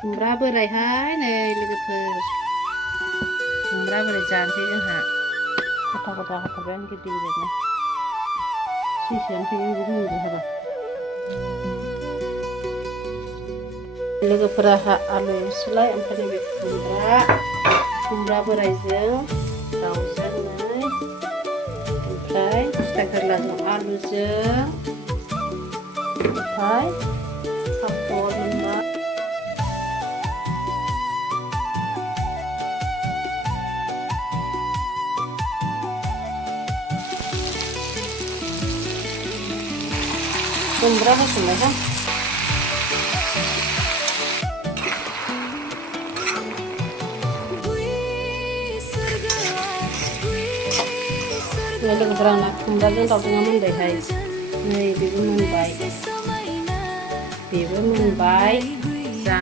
खुमब्रा बोरायहाय नै लोगोफोर खुमब्रा बोराय जानोसै जोंहा गथा गथा हाथारबाय गिदिर गिदिरनो सैसेयानो थायो बिदि होनदो हाबा लोगोफोरा आलु एवसोलाय ओमफ्राय नैबे खुमब्रा बोरायजों दाउजों नै ओमफ्राय फिथा गोरलाजों आलुजों ओमफ्राय पापर मोनबा खुमब्रा होसनबायहां लोगोफोरा आंना खुमब्राजों दाउजों मोनबायहाय नै बेबो मोनबाय